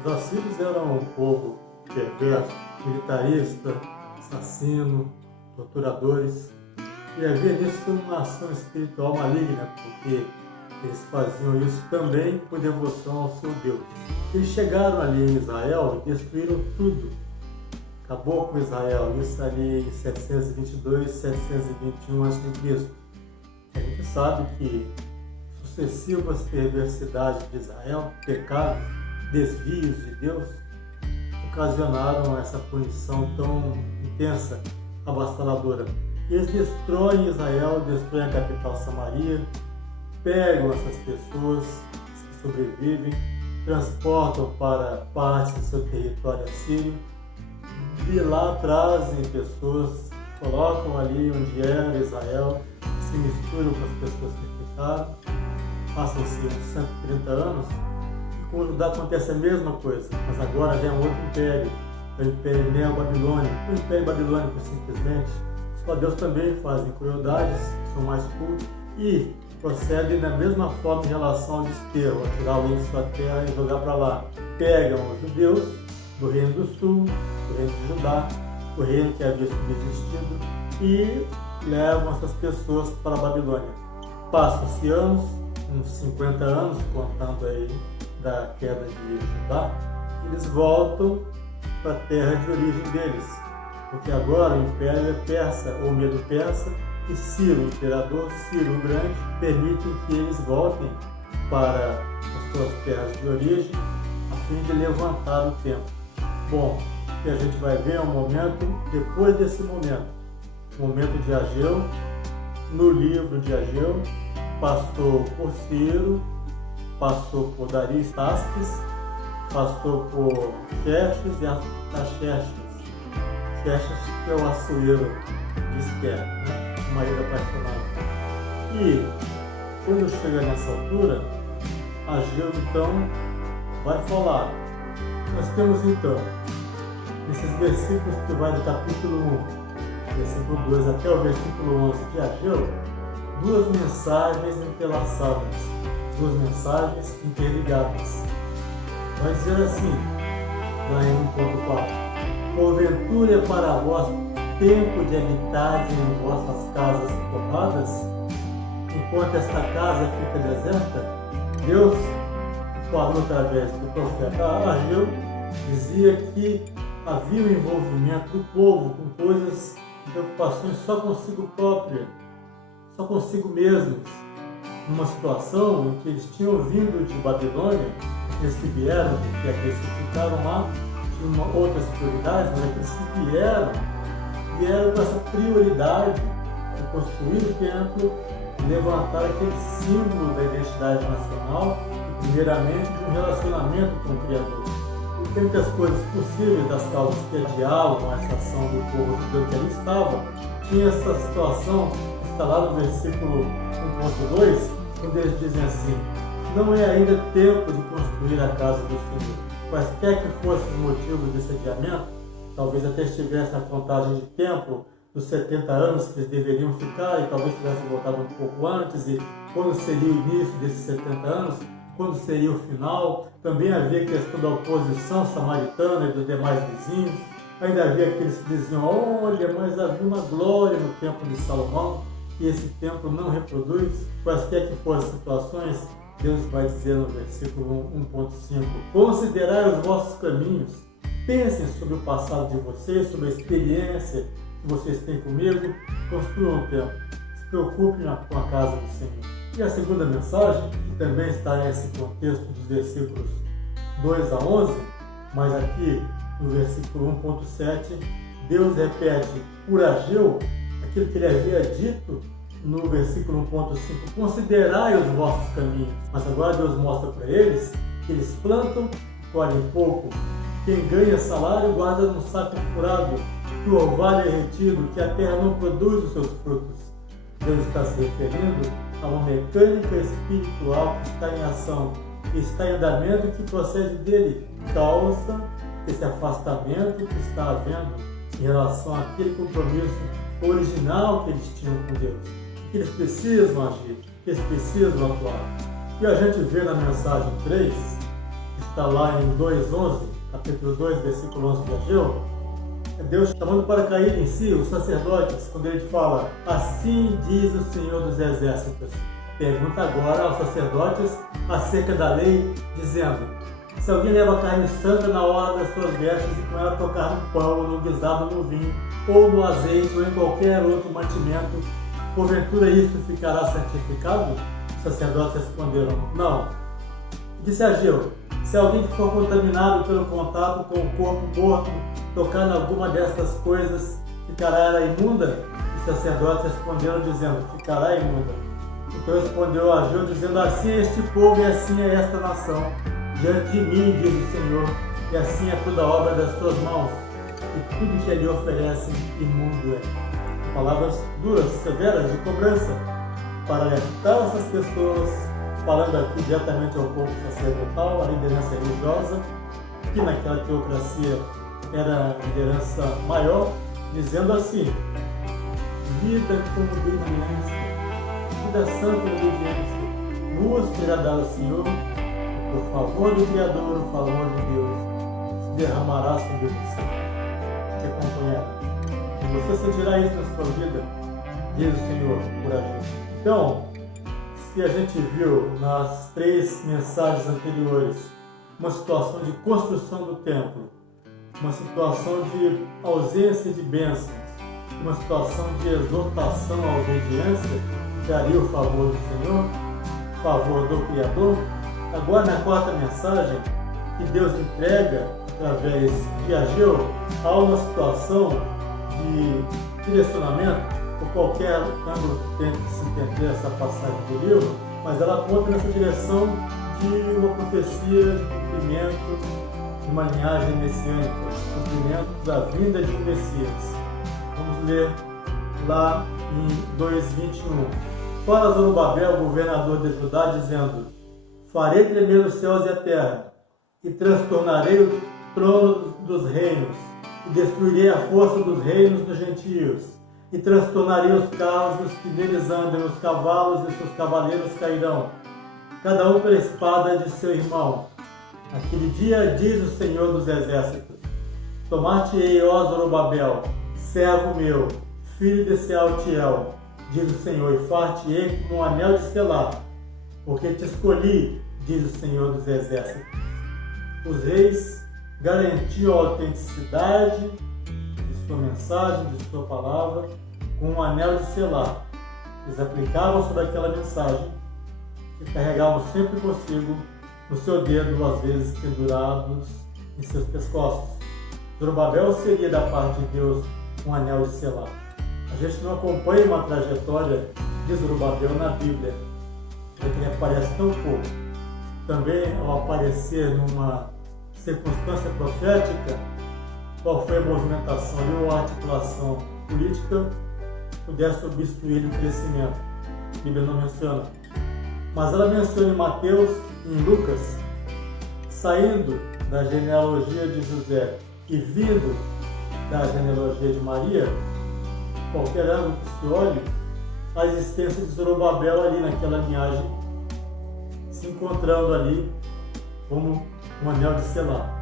Os assírios eram um povo perverso, militarista, assassino, torturadores. E havia nisso uma ação espiritual maligna, porque eles faziam isso também por devoção ao seu Deus. Eles chegaram ali em Israel e destruíram tudo. Acabou com Israel, isso ali em 722, 721 a.C. A gente sabe que sucessivas perversidades de Israel, pecados, desvios de Deus, ocasionaram essa punição tão intensa, avassaladora. Eles destroem Israel, destroem a capital Samaria, pegam essas pessoas que sobrevivem, transportam para partes do seu território assírio, de lá trazem pessoas, colocam ali onde era Israel, se misturam com as pessoas que ficaram, passam-se uns 130 anos, e com Judá acontece a mesma coisa, mas agora já é um outro império, é o Império Neo-Babilônico, o Império Babilônico simplesmente. Os caldeus também fazem crueldades, são mais cultos e procedem da mesma forma em relação ao desterro, a tirar alguém de sua terra e jogar para lá. Pegam os judeus do reino do sul, do reino de Judá, o reino que havia subsistido, e levam essas pessoas para a Babilônia. Passam-se anos, uns 50 anos, contando aí da queda de Judá, eles voltam para a terra de origem deles, porque agora o império é persa, ou medo-persa, e Ciro, o imperador Ciro o Grande, permitem que eles voltem para as suas terras de origem, a fim de levantar o templo. Bom, o que a gente vai ver é um momento, depois desse momento, o momento de Ageu. No livro de Ageu, passou por Ciro, passou por Dario-Estáquis, passou por Xerxes e Artaxerxes. Xerxes que é o Assuero de Esther, né? O marido apaixonado. E quando chega nessa altura, Ageu então vai falar. Nós temos então, nesses versículos que vai do capítulo 1, versículo 2 até o versículo 11 de Ageu, duas mensagens entrelaçadas, duas mensagens interligadas. Vai dizer assim, lá em 1.4: porventura é para vós tempo de habitar em vossas casas forradas, enquanto esta casa fica deserta? Deus falou através do profeta Ageu, dizia que havia um envolvimento do povo com coisas, preocupações só consigo própria, só consigo mesmos, numa situação em que eles tinham vindo de Babilônia, eles que vieram, porque aqueles que ficaram lá tinham outras prioridades, mas aqueles que vieram com essa prioridade de construir o templo, de levantar aquele símbolo da identidade nacional e, primeiramente, de um relacionamento com o Criador. E tem muitas coisas possíveis das causas que adiavam essa ação do povo judeu que ali estava. Tinha essa situação, está lá no versículo 1.2, quando eles dizem assim: não é ainda tempo de construir a casa do Senhor. Quaisquer que fossem os motivos desse adiamento, talvez até estivesse na contagem de tempo dos 70 anos que eles deveriam ficar, e talvez tivessem voltado um pouco antes, e quando seria o início desses 70 anos, quando seria o final. Também havia a questão da oposição samaritana e dos demais vizinhos. Ainda havia aqueles que diziam: olha, mas havia uma glória no templo de Salomão, e esse templo não reproduz. Quaisquer que fossem as situações, Deus vai dizer no versículo 1.5: considerai os vossos caminhos, pensem sobre o passado de vocês, sobre a experiência que vocês têm comigo, construam um templo, se preocupem com a casa do Senhor. E a segunda mensagem, que também está nesse contexto dos versículos 2 a 11, mas aqui no versículo 1.7, Deus repete por Ageu aquilo que ele havia dito no versículo 1.5: considerai os vossos caminhos. Mas agora Deus mostra para eles que eles plantam, colhem pouco. Quem ganha salário guarda num saco furado, que o orvalho é retido, que a terra não produz os seus frutos. Deus está se referindo a uma mecânica espiritual que está em ação, que está em andamento e que procede dele, causa esse afastamento que está havendo em relação àquele compromisso original que eles tinham com Deus, que eles precisam agir, que eles precisam atuar. E a gente vê na mensagem 3, está lá em 2:11, capítulo 2, versículo 11 de Ageu, é Deus chamando para cair em si os sacerdotes, quando ele fala, assim diz o Senhor dos Exércitos. Pergunta agora aos sacerdotes acerca da lei, dizendo, se alguém leva carne santa na hora das suas vestes e com ela tocar no pão, no guisado, no vinho, ou no azeite, ou em qualquer outro mantimento, porventura isto ficará santificado? Os sacerdotes responderam, não. Disse Ageu, se alguém for contaminado pelo contato com o corpo morto, tocar em alguma destas coisas, ficará ela imunda? Os sacerdotes responderam dizendo, ficará imunda. Então respondeu Ageu dizendo, assim é este povo e assim é esta nação. Diante de mim, diz o Senhor, e assim é toda obra das tuas mãos, e tudo que lhe oferecem imundo é. Palavras duras, severas, de cobrança, para alertar essas pessoas, falando aqui diretamente ao povo sacerdotal, a liderança religiosa, que naquela teocracia era a liderança maior, dizendo assim, vida com obediência, vida santa e obediência, vos terá dado o Senhor, por favor do Criador, o favor de Deus, se derramará sobre você. Te acompanhará. E você sentirá isso na sua vida, diz o Senhor, por Ageu. Então, se a gente viu nas 3 mensagens anteriores uma situação de construção do templo, uma situação de ausência de bênçãos, uma situação de exortação à obediência, que daria o favor do Senhor, o favor do Criador. Agora, na 4ª mensagem, que Deus entrega através de Ageu, há uma situação de direcionamento, por qualquer ângulo que tente se entender essa passagem do livro, mas ela aponta nessa direção de uma profecia de cumprimento de uma linhagem messiânica, cumprimento da vinda de um Messias. Vamos ler lá em 2:21. Fala Zorobabel, governador de Judá, dizendo, farei tremer os céus e a terra, e transtornarei o trono dos reinos, e destruirei a força dos reinos dos gentios, e transtornarei os carros dos que neles andam, os cavalos e seus cavaleiros cairão, cada um pela espada de seu irmão. Naquele dia, diz o Senhor dos Exércitos, tomar-te-ei, ó Zorobabel, servo meu, filho de Sealtiel, diz o Senhor, e far-te-ei como um anel de selar, porque te escolhi, diz o Senhor dos Exércitos. Os reis garantiam a autenticidade de sua mensagem, de sua palavra, com um anel de selar. Eles aplicavam sobre aquela mensagem e carregavam sempre consigo no seu dedo, às vezes pendurados em seus pescoços. Zorobabel seria da parte de Deus um anel de selar. A gente não acompanha uma trajetória de Zorobabel na Bíblia, porque ele aparece tão pouco. Também, ao aparecer numa circunstância profética, qual foi a movimentação ou a articulação política pudesse obstruir o crescimento. A Bíblia não menciona. Mas ela menciona em Mateus e em Lucas, saindo da genealogia de José e vindo da genealogia de Maria, qualquer ângulo que se olhe, a existência de Zorobabel ali naquela linhagem, se encontrando ali como um anel de selar.